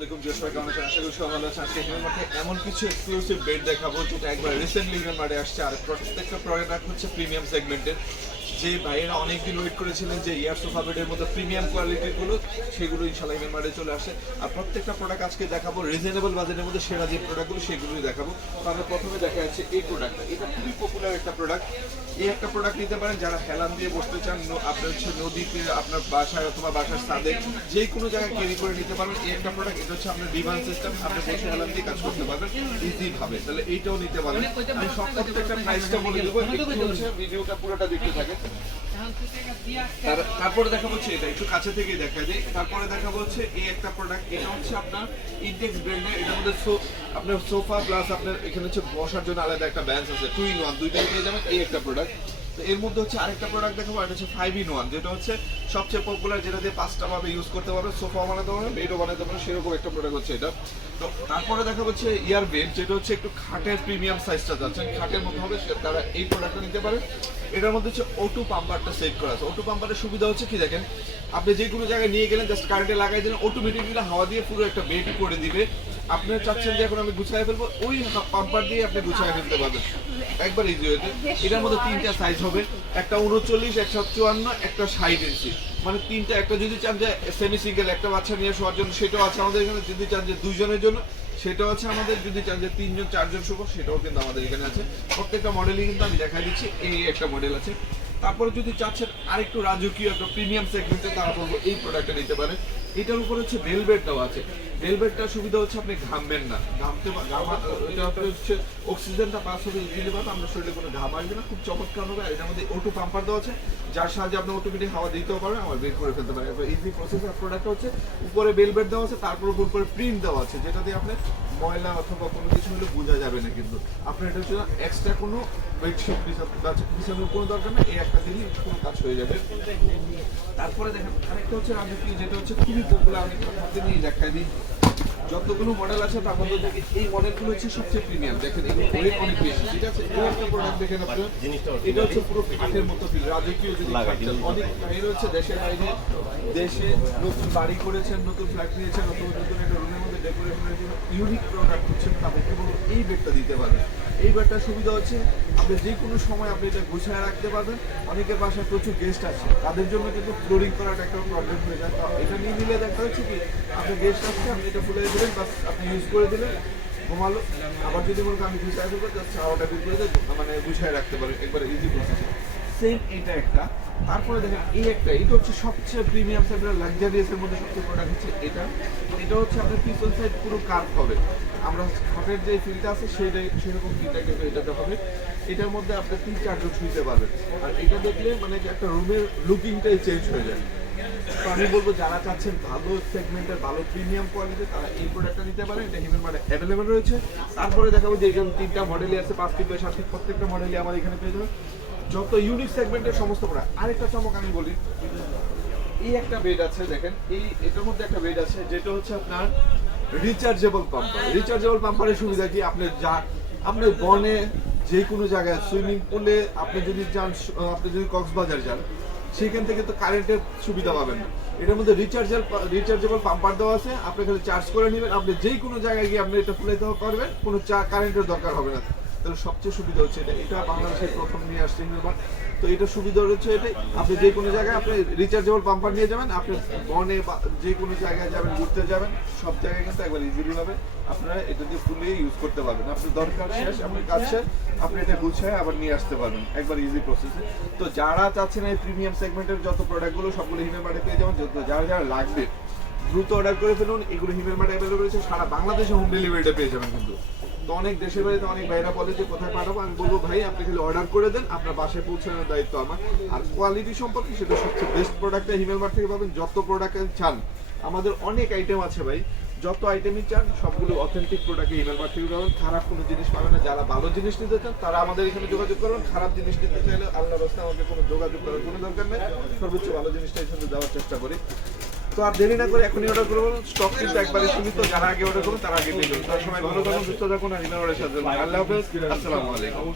আলাইকুম জয় সবাই আশা করি সবাই ভালো আছেন। আজকে হিমেল মাঠে এমন কিছু এক্সক্লুসিভ বেড দেখাবো, যেটা একবার রিসেন্টলি হিমেল মাঠে আসছে। আর প্রত্যেকটা প্রোডাক্ট হচ্ছে প্রিমিয়াম সেগমেন্টের যে ভাইয়েরা অনেকদিন ওয়েট করেছিলেন যে ইয়ার সোফা বেডের মধ্যে প্রিমিয়াম কোয়ালিটিগুলো সেগুলো ইনশাল্লাহ হিমেল মাঠে চলে আসে। আর প্রত্যেকটা প্রোডাক্ট আজকে দেখাবো রিজনেবল বাজেটের মধ্যে সেরা যে প্রোডাক্টগুলো সেগুলোই দেখাবো। তো আমরা প্রথমে দেখা যাচ্ছে এই প্রোডাক্টটা এটা খুবই পপুলার একটা প্রোডাক্ট এই একটা প্রোডাক্ট নিতে পারেন যারা হেলান দিয়ে বসতে চান আপনার হচ্ছে নদীতে আপনার বাসায় অথবা বাসার সাদে যে কোনো জায়গায় ক্যারি করে নিতে পারেন এই একটা প্রোডাক্ট এটা হচ্ছে আপনার ডিভান সিস্টেম আপনি বসে হেলান দিয়ে কাজ করতে পারবেন ইজি ভাবে। তাহলে এইটাও নিতে পারেন। আমি সব প্রত্যেকটা প্রাইসটা বলে দেবো ভিডিওটা পুরোটা দেখতে থাকে তার- তারপরে দেখা হচ্ছে এটা, একটু কাছে থেকেই দেখা যায়। তারপরে দেখা হচ্ছে এই একটা প্রোডাক্ট এটা হচ্ছে আপনার ইনটেক্স ব্র্যান্ডের এটা মধ্যে আপনার সোফা প্লাস আপনার এখানে হচ্ছে বসার জন্য আলাদা একটা ব্যান্স আছে টু ইন ওয়ান দুইটা নিয়ে যাবেন, এই একটা প্রোডাক্ট তো এর মধ্যে হচ্ছে আরেকটা প্রোডাক্ট দেখাবো, এটা হচ্ছে ফাইভ ইন ওয়ান যেটা হচ্ছে সবচেয়ে পপুলার যেটা দিয়ে পাঁচটা ভাবে ইউজ করতে পারবে, সোফা বানাতে পারবে বেডও বানাতে পারবে, সেরকম একটা প্রোডাক্ট হচ্ছে এটা। তো তারপরে দেখা হচ্ছে ইয়ার বেড যেটা হচ্ছে একটু খাটের প্রিমিয়াম সাইজটা যাচ্ছে, খাটের মতো হবে তারা এই প্রোডাক্টটা নিতে পারে। এটার মধ্যে হচ্ছে অটো পাম্পারটা সেট করা আছে। অটো পাম্পারের সুবিধা হচ্ছে কি দেখেন? আপনি যে কোনো জায়গায় নিয়ে গেলেন জাস্ট কারেন্টে লাগাই দিলেন অটোমেটিকলি হাওয়া দিয়ে পুরো একটা বেড করে দিবে। আপনি চাচ্ছেন যে এখন আমি গুছাই ফেলব, ওই পাম্পার দিয়ে আপনি গুছাই ফেলতে পারবেন। একবার ইজি হয়েছে এটার মধ্যে তিনটা সাইজ হবে, একটা উনচল্লিশ একশো চুয়ান্ন, একটা ষাট ইঞ্চি মানে তিনটা, একটা যদি চান যে সেমি সিঙ্গেল একটা বাচ্চা নিয়ে শোয়ার জন্য, সেটাও আছে আমাদের এখানে। যদি চান যে দুইজনের জন্য, সেটাও আছে আমাদের। যদি চান যে তিনজন, চারজন শুভ সেটাও কিন্তু আমাদের এখানে আছে। প্রত্যেকটা মডেলই কিন্তু আমি দেখাই দিচ্ছি। এই একটা মডেল আছে। তারপরে যদি চাচ্ছেন আরেকটু রাজকীয়, একটা প্রিমিয়াম সেগমেন্টে তারা বলব এই প্রোডাক্টটা নিতে পারেন। এটার উপরে হচ্ছে ভেলভেটটাও আছে। ভেলভেটটার সুবিধা হচ্ছে আপনি ঘামবেন না। ঘামতে এটা আপনার হচ্ছে অক্সিজেনটা পাস হবে ইজিলি পাবে আপনার শরীরে কোনো ঘাম আসবে না। খুব চমৎকার হবে। আর এটার মধ্যে অটো পাম্পার দেওয়া আছে। যার সাহায্যে আপনি অটোমেটিক হাওয়া দিতেও পারবেন আমার বের করে ফেলতে পারেন ইজি প্রসেস প্রোডাক্ট হচ্ছে, উপরে বেলবেট দেওয়া আছে, তারপর উপর প্রিন্ট দেওয়া আছে, যেটা দিয়ে আপনি ময়লা অথবা কোনো কিছু হলে বোঝা যাবে না কিন্তু। আপনার এটা হচ্ছে এক্সট্রা কোনো বেডশিট বিছানোর কোনো দরকার নেই, এই একটা দিনই কোনো কাজ হয়ে যাবে। তারপরে দেখেন, আরেকটা হচ্ছে আমি কি যেটা হচ্ছে খুবই পপুলার আমি হাতে নিয়ে দেখাই দিই। যতগুলো মডেল আছে তার মধ্যে থেকে এই মডেলগুলো হচ্ছে সবচেয়ে প্রিমিয়াম দেখেন এগুলো ওয়েট অনেক বেশি। ঠিক আছে? এই একটা প্রোডাক্ট দেখেন আপনার। এটা হচ্ছে পুরো কাঠের মতো ফিল রাজকীয় যদি অনেক বাইরে হচ্ছে দেশের বাইরে দেশে নতুন বাড়ি করেছেন নতুন ফ্ল্যাট নিয়েছেন নতুন নতুন একটা রুমের মধ্যে ডেকোরেশনের জন্য ইউনিক প্রোডাক্ট হচ্ছে তাদেরকে এই বেডটা দিতে পারবেন এই বেডটার সুবিধা হচ্ছে আপনি যে কোনো সময় আপনি এটা গুছিয়ে রাখতে পারবেন। অনেকের বাসায় প্রচুর গেস্ট আছে। তাদের জন্য কিন্তু ফ্লোরিং করাটা একটা প্রবলেম হয়ে যায়। তো এটা নিয়ে নিলে দেখা হচ্ছে কি, আপনি গেস্ট আসছে, আপনি এটা ফুলে দিলেন, বাস আপনি ইউজ করে দিলেন, ঘুমালো। আবার যদি মনে আমি গুছিয়ে ফেলব তার চাওয়াটা বের করে মানে গুছিয়ে রাখতে পারেন, একবার ইজি প্রসেস সেম এটা একটা। তারপরে দেখেন, এই একটা, এটা হচ্ছে সবচেয়ে প্রিমিয়াম সাইডের লাক্সারিয়াস এর মধ্যে সবচেয়ে প্রোডাক্ট হচ্ছে এটা। এটা হচ্ছে আপনার পিছন সাইড পুরো কার্ভ হবে। আমরা খাটের যে ফিলটা আছে, সেইটাই, সেরকম ফিলটা কিন্তু এটাতে হবে। এটার মধ্যে আপনি তিন চারজন শুইতে পারবেন। আর এটা দেখলে মানে একটা রুমের লুকিংটাই চেঞ্জ হয়ে যায়। তো আমি বলব, যারা চাচ্ছেন ভালো সেগমেন্টের ভালো প্রিমিয়াম কোয়ালিটি তারা এই প্রোডাক্টটা নিতে পারেন। এটা হিমের মানে অ্যাভেলেবেল রয়েছে। তারপরে দেখাবো যে এখানে তিনটা মডেলই আছে পাঁচ ফিট বাই সাত ফিট প্রত্যেকটা মডেলই আমার এখানে পেয়ে যাবেন। যত ইউনিক সেগমেন্টের সমস্ত প্রোডাক্ট আরেকটা চমক আমি বলি, এই একটা বেড আছে, দেখেন, এই, এটার মধ্যে একটা বেড আছে, যেটা হচ্ছে আপনার রিচার্জেবল পাম্পার রিচার্জেবল পাম্পারের সুবিধা কি? আপনি যা, আপনি বনে যে কোনো জায়গায় সুইমিং পুলে আপনি যদি যান আপনি যদি কক্সবাজার যান, সেখান থেকে তো কারেন্টের সুবিধা পাবেন না। এটার মধ্যে রিচার্জেবল রিচার্জেবল পাম্পার দেওয়া আছে, আপনি খালি চার্জ করে নেবেন, আপনি যেই কোনো জায়গায় গিয়ে আপনি এটা ফুলে দেওয়া পারবেন কোনো কারেন্টের দরকার হবে না। তাহলে সবচেয়ে সুবিধা হচ্ছে এটা। এটা বাংলাদেশের প্রথম নিয়ে আসছে হিমেলবার তো এটা সুবিধা হচ্ছে এটাই আপনি যে কোনো জায়গায় আপনি রিচার্জেবল পাম্পার নিয়ে যাবেন, আপনি বনে যে কোনো জায়গায় যাবেন, ঘুরতে যাবেন, সব জায়গায় কিন্তু একবার ইজিলি হবে আপনারা এটা দিয়ে ফুলে ইউজ করতে পারবেন। আপনি দরকার শেষ, আপনি কাজ শেষ, আপনি এটা গুছিয়ে আবার নিয়ে আসতে পারবেন একবার ইজি প্রসেসে তো যারা চাচ্ছেন এই প্রিমিয়াম সেগমেন্টের যত প্রোডাক্টগুলো সবগুলো হিমেল মার্টে পেয়ে যাবেন। যত যারা যারা লাগবে দ্রুত অর্ডার করে ফেলুন। এগুলো হিমেল অ্যাভেলেবল রয়েছে। সারা বাংলাদেশে হোম ডেলিভারিটা পেয়ে যাবেন কিন্তু। তো অনেক দেশের বাড়িতে অনেক ভাইরা বলে যে, কোথায় পাঠাবো? আমি বলব, ভাই, আপনি খালি অর্ডার করে দেন, আপনার বাসায় পৌঁছানোর দায়িত্ব আমার। আর কোয়ালিটি সম্পর্কে সেটা সবচেয়ে বেস্ট প্রোডাক্টটা হিমেল মার্ট থেকে পাবেন। যত প্রোডাক্ট চান, আমাদের অনেক আইটেম আছে ভাই। যত আইটেমই চান, সবগুলো অথেন্টিক প্রোডাক্ট হিমেল মার্ট থেকে পাবেন। খারাপ কোনো জিনিস পাবেন না। যারা ভালো জিনিস নিতে চান, তারা আমাদের এখানে যোগাযোগ করবেন খারাপ জিনিস নিতে চাইলে আল্লাহ রাস্তায় আমাকে কোনো যোগাযোগ করার কোনো দরকার নেই। সর্বোচ্চ ভালো জিনিসটা এখানে দেওয়ার চেষ্টা করি। তো আর দেরি না করে এখনই অর্ডার করুন। স্টক কিন্তু একবারে সীমিত, যারা আগে অর্ডার করুন তারা আগে পেয়ে যাবেন। তার সময় ভালো থাকুন, সুস্থ থাকুন, আর মার্টের সাথে। আল্লাহ হাফেজ। আসসালামু আলাইকুম।